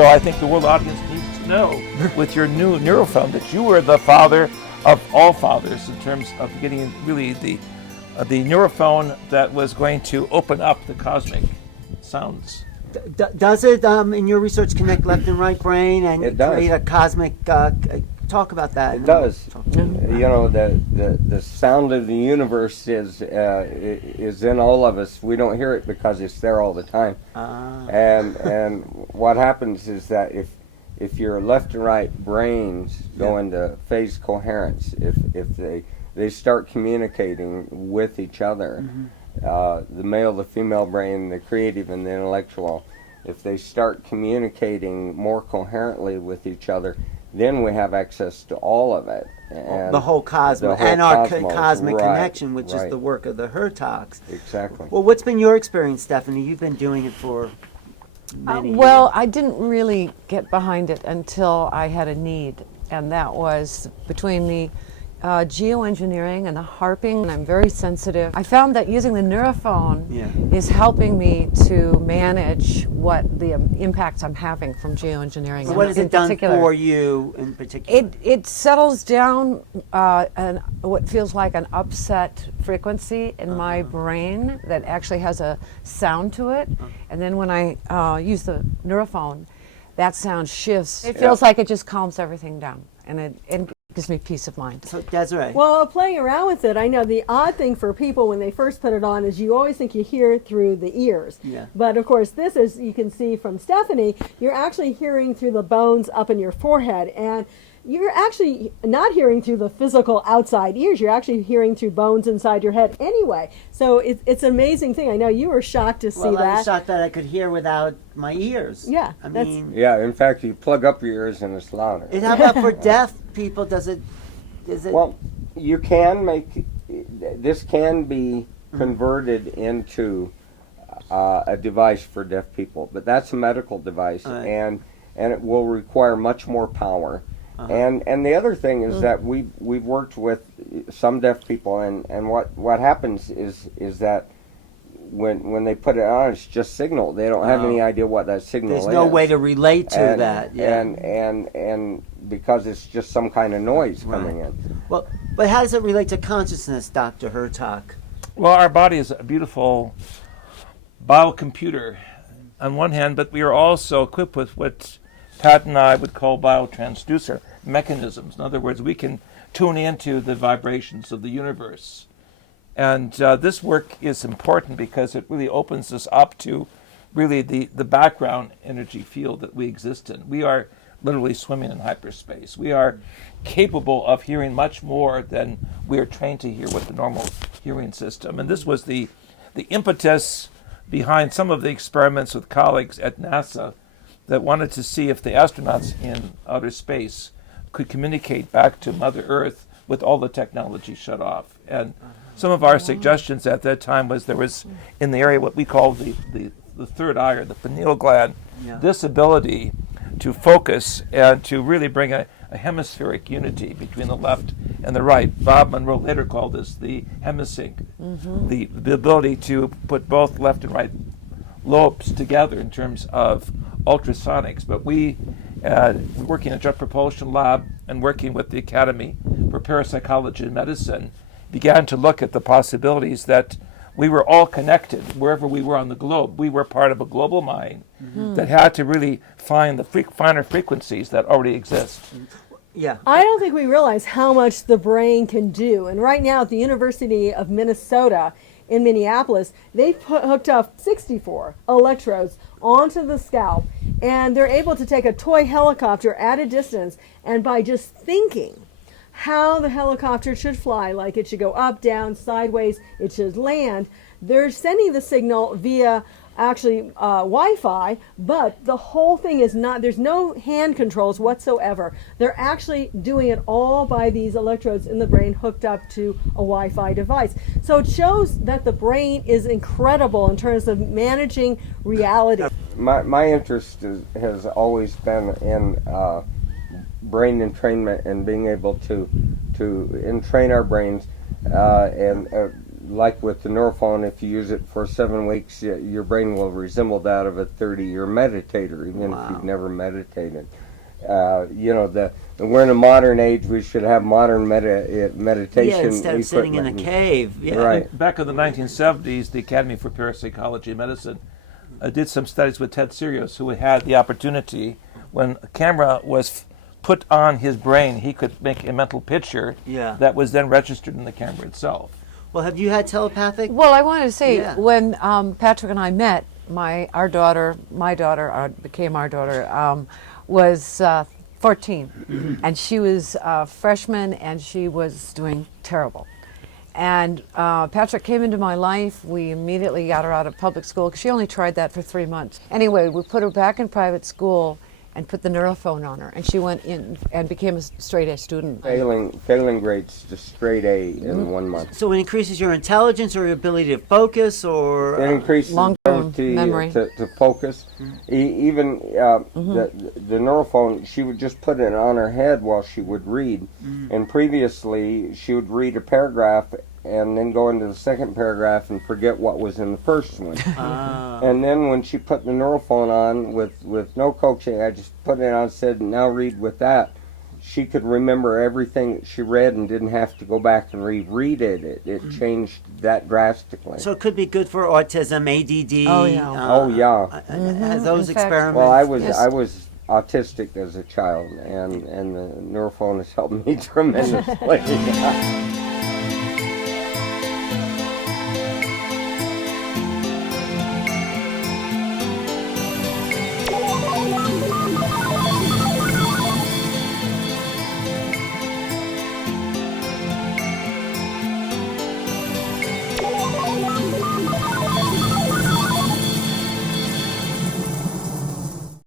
so I think the world audience needs to know with your new Neurophone that you were the father of all fathers in terms of getting really the Neurophone that was going to open up the cosmic sounds. Does it, in your research, connect left and right brain and create a cosmic? Talk about that. It does. You know, the sound of the universe is in all of us. We don't hear it because it's there all the time. And what happens is that if your left and right brains go into phase coherence, if they start communicating with each other, the male, the female brain, the creative and the intellectual, if they start communicating more coherently with each other, then we have access to all of it. And the whole cosmos and our cosmic connection, which is the work of the Hurtaks. Exactly. Well, what's been your experience, Stephanie? You've been doing it for many years. I didn't really get behind it until I had a need, and that was between the geoengineering and the harping, and I'm very sensitive. I found that using the Neurophone is helping me to manage what the impacts I'm having from geoengineering. So what has it done for you in particular? It settles down what feels like an upset frequency in my brain that actually has a sound to it, and then when I use the Neurophone, that sound shifts. It feels like it just calms everything down, and it gives me peace of mind. So Desiree. Well, playing around with it, I know the odd thing for people when they first put it on is you always think you hear through the ears. Yeah. But of course, this is, you can see from Stephanie, you're actually hearing through the bones up in your forehead. And you're actually not hearing through the physical outside ears. You're actually hearing through bones inside your head anyway. So it's an amazing thing. I know you were shocked to see that. I was shocked that I could hear without my ears. Yeah. I mean, in fact, you plug up your ears and it's louder. And how about for deaf people? Is it? Well, you can make, this can be converted into a device for deaf people, but that's a medical device, and it will require much more power. And the other thing is that we've worked with some deaf people, and what happens is that when they put it on, it's just signal. They don't have any idea what that signal is. There's no way to relate to that. Yeah. And because it's just some kind of noise coming in. Well, but how does it relate to consciousness, Dr. Hurtak? Well, our body is a beautiful biocomputer on one hand, but we are also equipped with what Pat and I would call biotransducer mechanisms. In other words, we can tune into the vibrations of the universe. And this work is important because it really opens us up to really the background energy field that we exist in. We are literally swimming in hyperspace. We are capable of hearing much more than we are trained to hear with the normal hearing system. And this was the impetus behind some of the experiments with colleagues at NASA that wanted to see if the astronauts in outer space could communicate back to Mother Earth with all the technology shut off. And some of our suggestions at that time was there was in the area what we call the third eye, or the pineal gland, this ability to focus and to really bring a hemispheric unity between the left and the right. Bob Monroe later called this the hemisync, the ability to put both left and right lobes together in terms of ultrasonics. But we, working at Jet Propulsion Lab and working with the Academy for Parapsychology and Medicine, began to look at the possibilities that we were all connected wherever we were on the globe. We were part of a global mind that had to really find the finer frequencies that already exist. Yeah. I don't think we realize how much the brain can do. And right now at the University of Minnesota in Minneapolis, they've hooked up 64 electrodes onto the scalp, and they're able to take a toy helicopter at a distance, and by just thinking how the helicopter should fly, like it should go up, down, sideways, it should land, they're sending the signal via actually Wi-Fi, but the whole thing is not, there's no hand controls whatsoever. They're actually doing it all by these electrodes in the brain hooked up to a Wi-Fi device. So it shows that the brain is incredible in terms of managing reality. My interest has always been in brain entrainment and being able to entrain our brains. And like with the Neurophone, if you use it for 7 weeks, your brain will resemble that of a 30-year meditator, even if you've never meditated. We're in a modern age. We should have modern meditation. Yeah, instead of sitting in a cave. Yeah. Right. Back in the 1970s, the Academy for Parapsychology and Medicine did some studies with Ted Sirius, who had the opportunity, when a camera was put on his brain, he could make a mental picture that was then registered in the camera itself. Well, have you had telepathic? Well, I wanted to say, Yeah. when Patrick and I met, my daughter became our daughter, was 14, and she was a freshman, and she was doing terrible. And Patrick came into my life. We immediately got her out of public school, because she only tried that for 3 months. Anyway, we put her back in private school and put the Neurophone on her, and she went in and became a straight A student. Failing grades to straight A in 1 month. So it increases your intelligence or your ability to focus, or It increases long-term ability memory. to focus. Even the Neurophone, she would just put it on her head while she would read. And previously, she would read a paragraph and then go into the second paragraph and forget what was in the first one. And then when she put the Neurophone on with no coaching, I just put it on and said, now read with that. She could remember everything that she read and didn't have to go back and reread it. It changed that drastically. so it could be good for autism, ADD. Oh, yeah. Oh, yeah. Has those In fact- experiments? Well, I Yes. was autistic as a child, and the Neurophone has helped me tremendously.